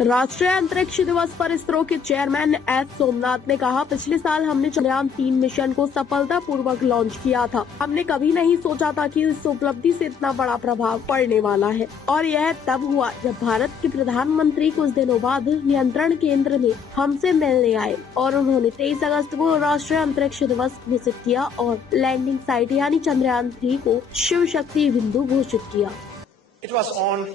राष्ट्रीय अंतरिक्ष दिवस पर इसरो के चेयरमैन एस सोमनाथ ने कहा, पिछले साल हमने चंद्रयान-3 मिशन को सफलतापूर्वक लॉन्च किया था। हमने कभी नहीं सोचा था कि इस उपलब्धि से इतना बड़ा प्रभाव पड़ने वाला है और यह तब हुआ जब भारत के प्रधानमंत्री कुछ दिनों बाद नियंत्रण केंद्र में हमसे मिलने आए और उन्होंने 23 अगस्त को राष्ट्रीय अंतरिक्ष दिवस विजिट किया और लैंडिंग साइट यानी चंद्रयान-3 को शिव शक्ति बिंदु घोषित किया। It was on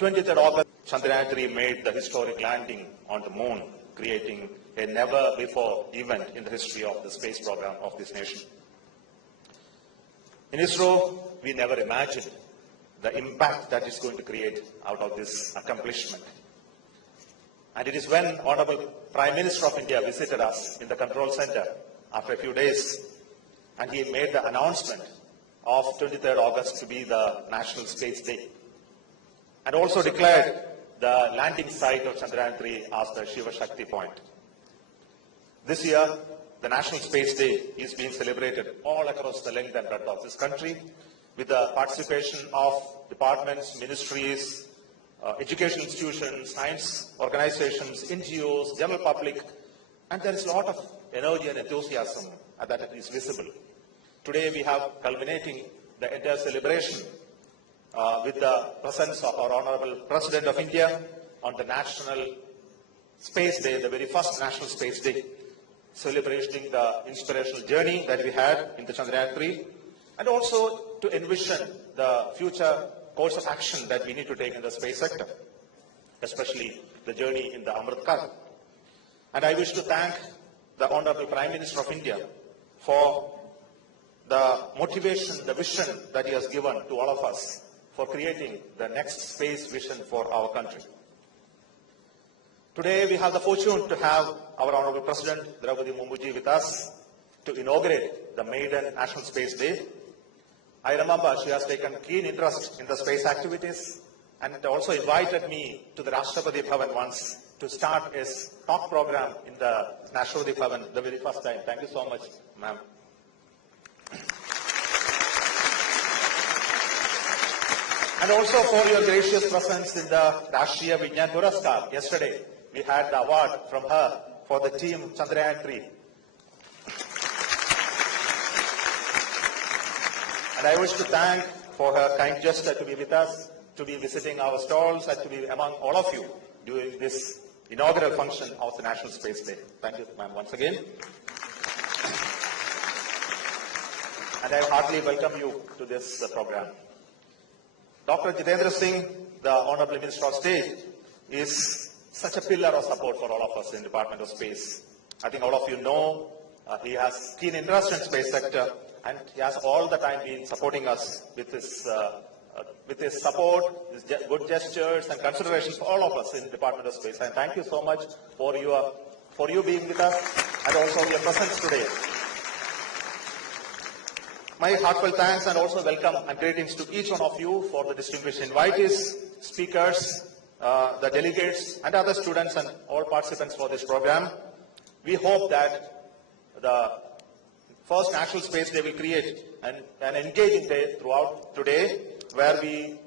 23rd August, Chandrayaan-3 made the historic landing on the moon, creating a never-before event in the history of the space program of this nation. In ISRO, we never imagined the impact that it's going to create out of this accomplishment. And it is when Honorable Prime Minister of India visited us in the control center after a few days, and he made the announcement of 23rd August to be the National Space Day, and also declared the landing site of Chandrayaan-3 as the Shiva Shakti point. This year, the National Space Day is being celebrated all across the length and breadth of this country with the participation of departments, ministries, education institutions, science organizations, NGOs, general public, and there is a lot of energy and enthusiasm that is visible. Today we have culminating the entire celebration with the presence of our Honorable President of India on the National Space Day, the very first National Space Day, celebrating the inspirational journey that we had in the Chandrayaan-3, and also to envision the future course of action that we need to take in the space sector, especially the journey in the Amrit Kal. And I wish to thank the Honorable Prime Minister of India for the motivation, the vision that he has given to all of us for creating the next space vision for our country. Today we have the fortune to have our Honorable President Draupadi Murmu with us to inaugurate the maiden National Space Day. I remember she has taken keen interest in the space activities and also invited me to the Rashtrapati Bhavan once to start a talk program in the Rashtrapati Bhavan the very first time. Thank you so much, ma'am. And also for your gracious presence in the Rashtriya Vigyan Puraskar. Yesterday, we had the award from her for the team Chandrayaan-3. And I wish to thank for her kind gesture to be with us, to be visiting our stalls, and to be among all of you during this inaugural function of the National Space Day. Thank you, ma'am, once again. And I heartily welcome you to this program. Dr. Jitendra Singh, the Honorable Minister of State, is such a pillar of support for all of us in the Department of Space. I think all of you know he has keen interest in space sector, and he has all the time been supporting us with his support, his good gestures and considerations for all of us in the Department of Space. And thank you so much for you being with us and also your presence today. My heartfelt thanks and also welcome and greetings to each one of you for the distinguished invitees, speakers, the delegates and other students and all participants for this program. We hope that the first National Space Day will create an engaging day throughout today where we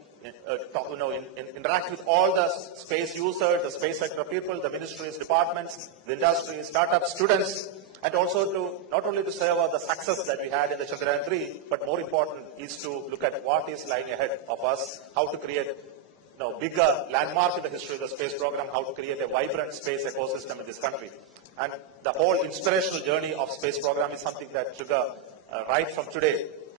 interact with all the space users, the space sector people, the ministries, departments, the industry, startups, students, and also to not only to savor the success that we had in the Chandrayaan-3, but more important is to look at what is lying ahead of us, how to create bigger landmark in the history of the space program, how to create a vibrant space ecosystem in this country. And the whole inspirational journey of space program is something that Sugar, right from today,